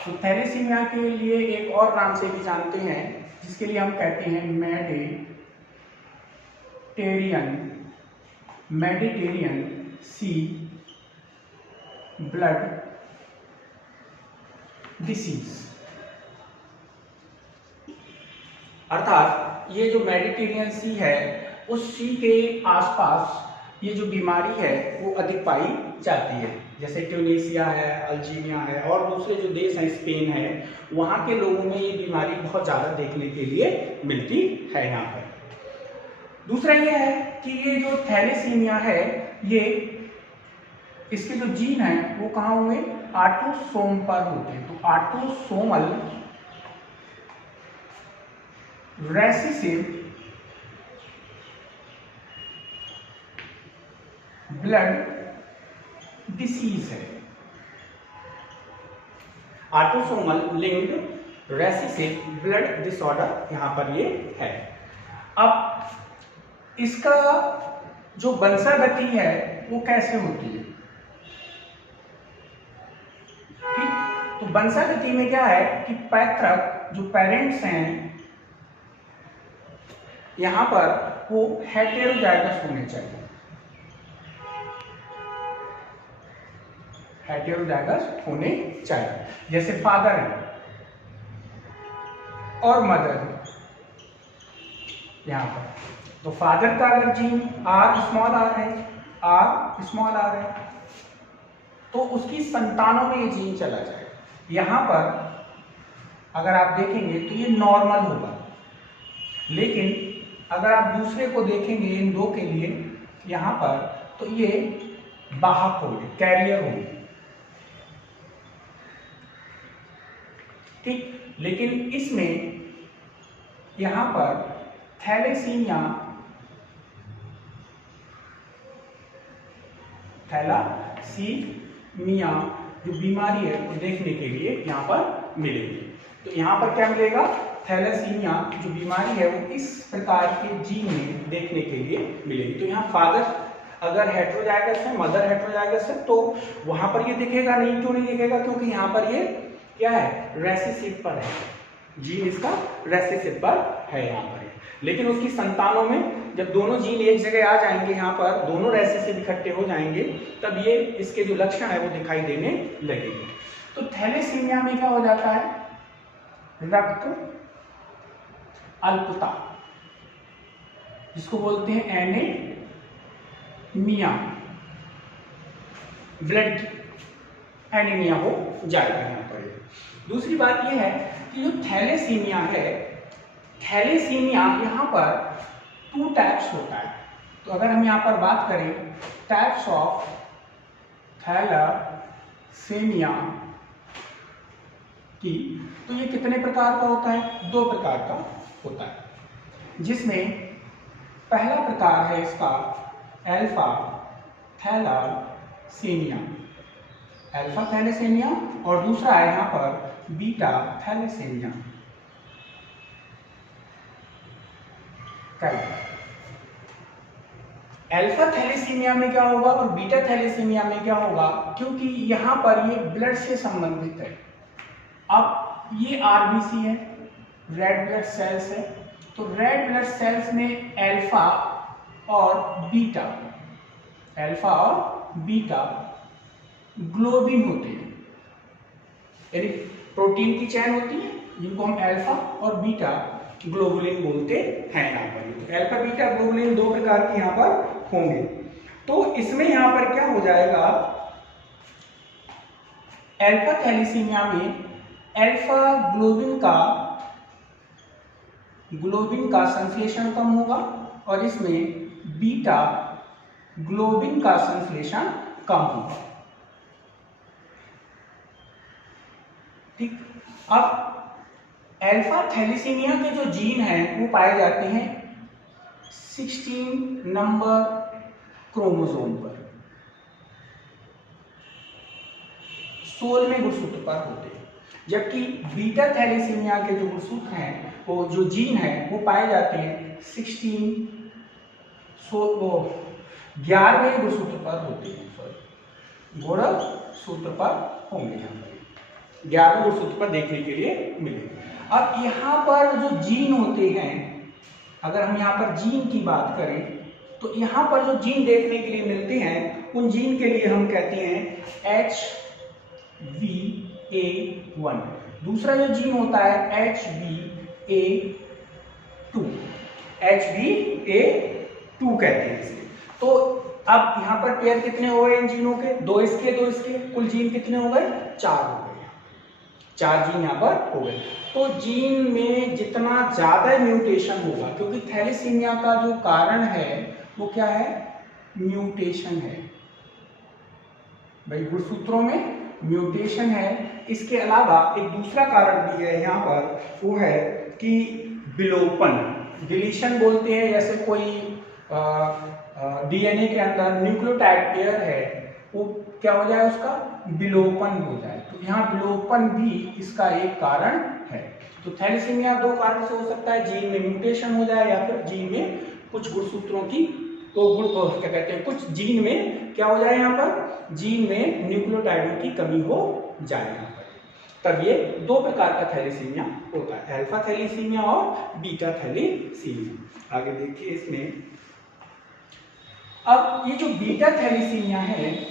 तो थैलेसीमिया के लिए एक और नाम से भी जानते हैं, जिसके लिए हम कहते हैं मेडिटेरियन सी ब्लड डिसीज। अर्थात ये जो मेडिटेरियन सी है, उस सी के आसपास ये जो बीमारी है वो अधिक पाई जाती है। जैसे ट्यूनीशिया है, अल्जीरिया है और दूसरे जो देश हैं, स्पेन है, वहाँ के लोगों में ये बीमारी बहुत ज़्यादा देखने के लिए मिलती है यहाँ पर। दूसरा ये है कि ये जो थैलेसीमिया है, ये इसके जो जीन है वो कहाँ हुए, ऑटोसोम पर होते हैं। तो ऑटोसोमल रेसेसिव ब्लड डिसीज है। Autosomal linked recessive blood disorder यहाँ पर ये है। अब इसका जो वंशागति है वो कैसे होती है, ठीक। तो वंशागति में क्या है कि पैतृक जो पेरेंट्स हैं यहाँ पर वो हेटेरोजाइगस होने चाहिए, हेटेरोजाइगस होने चाहिए। जैसे फादर है और मदर है यहाँ पर, तो फादर का अगर जीन आर स्मॉल आर है तो उसकी संतानों में ये जीन चला जाएगा। यहाँ पर अगर आप देखेंगे तो ये नॉर्मल होगा, लेकिन अगर आप दूसरे को देखेंगे इन दो के लिए यहाँ पर, तो ये वाहक होंगे, कैरियर होंगे, ठीक। लेकिन इसमें यहाँ पर थैलेसीमिया जो बीमारी है वो देखने के लिए यहाँ पर मिलेगी। तो यहाँ पर क्या मिलेगा, थैलेसीमिया जो बीमारी है वो इस प्रकार के जीन में देखने के लिए मिलेगी। तो यहाँ फादर अगर हेटेरोजाइगस है, मदर हेटेरोजाइगस है, तो वहां पर ये दिखेगा नहीं। क्यों नहीं दिखेगा, क्योंकि यहाँ पर ये क्या है, रेसेसिव पर है, जीन इसका रेसेसिव पर है यहाँ पर। लेकिन उसकी संतानों में जब दोनों जीन एक जगह आ जाएंगे, यहाँ पर दोनों रेसेसिव इकट्ठे हो जाएंगे, तब ये इसके जो लक्षण है वो दिखाई देने लगेंगे। तो थैलेसीमिया में क्या हो जाता है, रक्त अल्पता, जिसको बोलते हैं एनीमिया, ब्लड एनीमिया हो जाएगा यहाँ पर। दूसरी बात यह है कि जो थैलेसीमिया है, थैलेसीमिया यहाँ पर 2 टाइप्स होता है। तो अगर हम यहाँ पर बात करें टाइप्स ऑफ थैलेसीमिया की, तो ये कितने प्रकार का होता है, 2 प्रकार का होता है। जिसमें पहला प्रकार है इसका अल्फा थैलेसीमिया, और दूसरा है यहाँ पर बीटा थैलेसीमिया। अल्फा थैलेसीमिया में क्या होगा और बीटा थैलेसीमिया में क्या होगा, क्योंकि यहाँ पर ये ब्लड से संबंधित है। अब ये आरबीसी है, रेड ब्लड सेल्स है, तो रेड ब्लड सेल्स में अल्फा और बीटा ग्लोबिन होते हैं, यानी प्रोटीन की चैन होती है, जिनको हम अल्फा और बीटा ग्लोबुलिन बोलते हैं यहाँ पर। अल्फा बीटा ग्लोबुलिन 2 प्रकार के यहाँ पर होंगे। तो इसमें यहाँ पर क्या हो जाएगा, अल्फा थैलेसीमिया में अल्फा ग्लोबिन का संश्लेषण कम होगा और इसमें बीटा ग्लोबिन का संश्लेषण कम होगा, ठीक। अब अल्फा थैलेसीमिया के जो जीन हैं वो पाए जाते हैं 16 नंबर क्रोमोसोम पर, 16वें गुणसूत्र पर होते हैं। जबकि बीटा थैलेसीमिया के जो गुणसूत्र हैं, वो जो जीन है वो पाए जाते हैं 11वें गुणसूत्र पर होते हैं, गुणसूत्र पर होंगे यहाँ पर। 11वें गुणसूत्र पर देखने के लिए मिलेगी। अब यहाँ पर जो जीन होते हैं, अगर हम यहाँ पर जीन की बात करें तो यहाँ पर जो जीन देखने के लिए मिलते हैं उन जीन के लिए हम कहते हैं HVA1। दूसरा जो जीन होता है HVA2, HVA2 कहते हैं इसे। तो अब यहाँ पर पेयर कितने हो गए इन जीनों के? दो इसके कुल जीन कितने हो गए? 4 हो गए। 4 जीन यहाँ पर हो गए। तो जीन में जितना ज्यादा म्यूटेशन होगा, क्योंकि थैलेसीमिया का जो कारण है वो क्या है? म्यूटेशन है भाई, गुणसूत्रों में म्यूटेशन है। इसके अलावा एक दूसरा कारण भी है यहाँ पर, वो है कि विलोपन, डिलीशन बोलते हैं। जैसे कोई डीएनए के अंदर न्यूक्लियोटाइड पेयर है, वो क्या हो जाए? उसका विलोपन हो जाए। तो यहाँ विलोपन भी इसका एक कारण है। तो थैलेसीमिया 2 कारण से हो सकता है, जीन में म्यूटेशन हो जाए या फिर जीन में कुछ गुणसूत्रों की क्या कहते हैं, कुछ जीन में क्या हो जाए? यहाँ पर जीन में न्यूक्लियोटाइडों की कमी हो जाए यहाँ पर। तब ये 2 प्रकार का थैलेसीमिया होता है, अल्फा थैलेसीमिया और बीटा थैलेसीमिया। आगे देखिए इसमें, अब ये जो बीटा थैलेसीमिया है,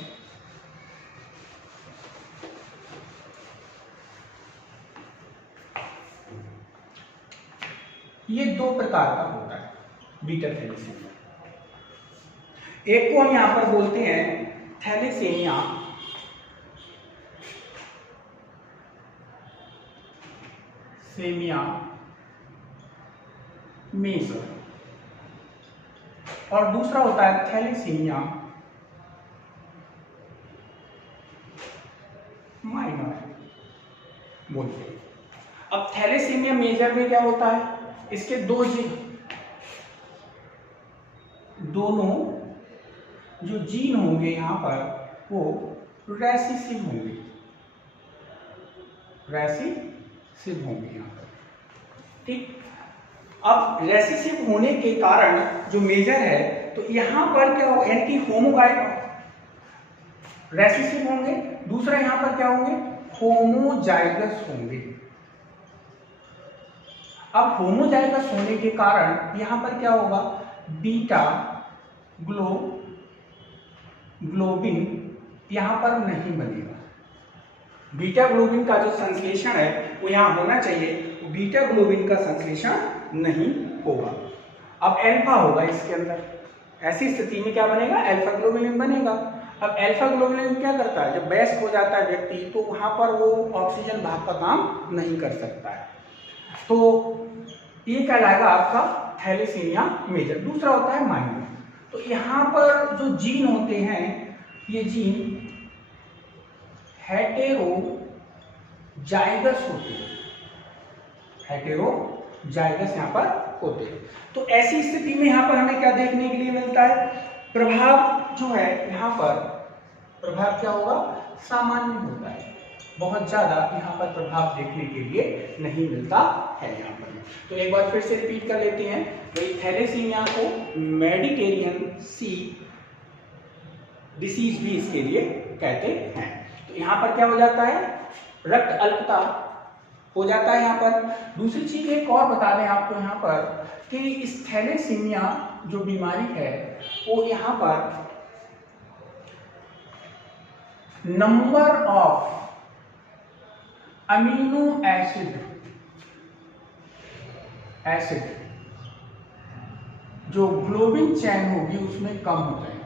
ये 2 प्रकार का होता है बीटा थैलेसीमिया। एक को हम यहां पर बोलते हैं थैलेसीमिया मेजर, और दूसरा होता है थैलेसीमिया माइनर बोलते हैं। अब थैलेसीमिया मेजर में क्या होता है? इसके 2 जीन, दोनों जो जीन होंगे यहाँ पर वो रेसिसिव होंगे, यहाँ पर। ठीक, अब रेसिसिव होने के कारण जो मेजर है, तो यहाँ पर क्या हो? एंटी होमोगाइड रेसिसिव होंगे, दूसरा यहाँ पर क्या होंगे? होमोजाइगस होंगे। अब होमोजाइगस होने के कारण यहाँ पर क्या होगा? बीटा ग्लोबिन यहाँ पर नहीं बनेगा। बीटा ग्लोबिन का जो संश्लेषण है वो यहाँ होना चाहिए, बीटा ग्लोबिन का संश्लेषण नहीं होगा। अब अल्फा होगा इसके अंदर, ऐसी स्थिति में क्या बनेगा? अल्फा ग्लोबिन बनेगा। अब अल्फा ग्लोबिन क्या करता है? जब वयस्क हो जाता है व्यक्ति, तो वहां पर वो ऑक्सीजन भाग का काम नहीं कर सकता है। तो ये कहलाएगा आपका थैलेसीमिया मेजर। दूसरा होता है माइनर। तो यहाँ पर जो जीन होते हैं, ये जीन हेटेरोजाइगस होते हैं, हेटेरोजाइगस यहाँ पर होते हैं। तो ऐसी स्थिति में यहाँ पर हमें क्या देखने के लिए मिलता है? प्रभाव जो है यहाँ पर, प्रभाव क्या होगा? सामान्य होता है, बहुत ज्यादा यहाँ पर प्रभाव देखने के लिए नहीं मिलता है यहाँ पर। तो एक बार फिर से रिपीट कर लेते हैं, वही थैलेसीमिया को मेडिटेरियन सी डिसीज भी इसके लिए कहते हैं। तो यहाँ पर क्या हो जाता है? रक्त अल्पता हो जाता है यहाँ पर। दूसरी चीज एक और बता दें आपको यहाँ पर कि इस थैलेसीमिया जो बीमारी है वो यहाँ पर नंबर ऑफ अमीनो एसिड जो ग्लोबिन चैन होगी उसमें कम हो जाएंगे।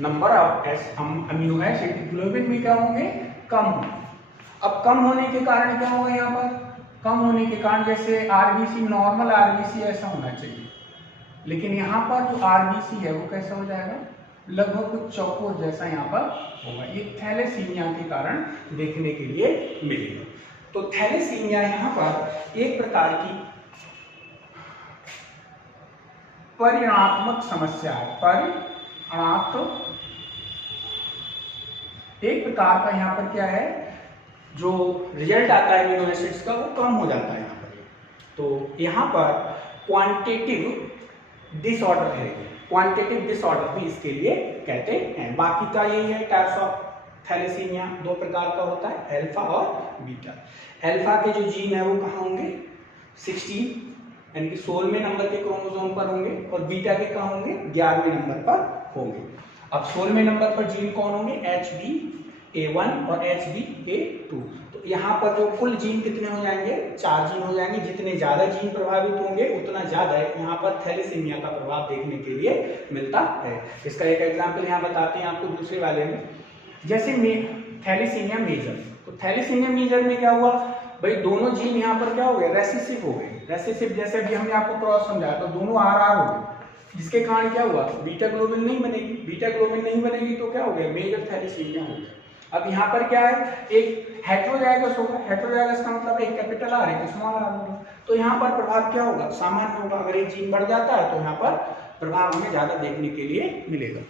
Number of amino acid globin में क्या होंगे? कम होंगे। अब कम होने के कारण क्या होगा? यहाँ पर कम होने के कारण, जैसे आरबीसी, नॉर्मल आरबीसी ऐसा होना चाहिए, लेकिन यहाँ पर जो आरबीसी है वो कैसा हो जाएगा? लगभग कुछ चौकोर जैसा यहाँ पर होगा। ये थैलेसीमिया के कारण देखने के लिए मिलेगा। तो थैलेसीमिया यहाँ पर एक प्रकार की परिणात्मक समस्या है, एक प्रकार का यहाँ पर क्या है, जो रिजल्ट आता है अमीनो एसिड्स का वो कम हो जाता है यहाँ पर। तो यहाँ पर क्वांटिटेटिव डिसऑर्डर है, क्वांटिटेटिव डिसऑर्डर भी इसके लिए कहते हैं। बाकी का यही है टाइप्स ऑफ थैलेसीमिया दो प्रकार का होता है, अल्फा और बीटा। अल्फा के जो जीन है वो कहाँ होंगे, 16 यानी कि 16वें नंबर के क्रोमोसोम पर होंगे, और बीटा के कहाँ होंगे, 11वें नंबर पर होंगे। अब 16वें नंबर पर जीन कौन होंगे, HBA1 और HBA2। तो यहाँ पर जो कुल जीन कितने हो जाएंगे, 4 जीन हो जाएंगे। जितने ज्यादा जीन प्रभावित होंगे उतना ज्यादा यहाँ पर थैलेसीमिया का प्रभाव देखने के लिए मिलता है। इसका एक एग्जाम्पल यहाँ बताते हैं आपको दूसरे वाले में, जैसे थैलेसीमिया मेजर। तो थैलेसीमिया मेजर में क्या हुआ भाई, दोनों जीन यहाँ पर क्या हो गए, रेसेसिव हो गए। रेसेसिव जैसे अभी हमने आपको क्रॉस समझाया, तो दोनों RR हो गए, जिसके कारण क्या हुआ, बीटा ग्लोबिन नहीं बनेगी। बीटा ग्लोबिन नहीं बनेगी तो क्या हो गया, मेजर थैलेसीमिया हो गया। अब यहाँ पर क्या है, एक हेटेरोजाइगस होगा। हेटेरोजाइगस का मतलब एक कैपिटल R एक स्मॉल r होगा। तो यहाँ पर प्रभाव क्या होगा, सामान्य होगा। अगर एक जीन बढ़ जाता है तो यहाँ पर प्रभाव हमें ज्यादा देखने के लिए मिलेगा।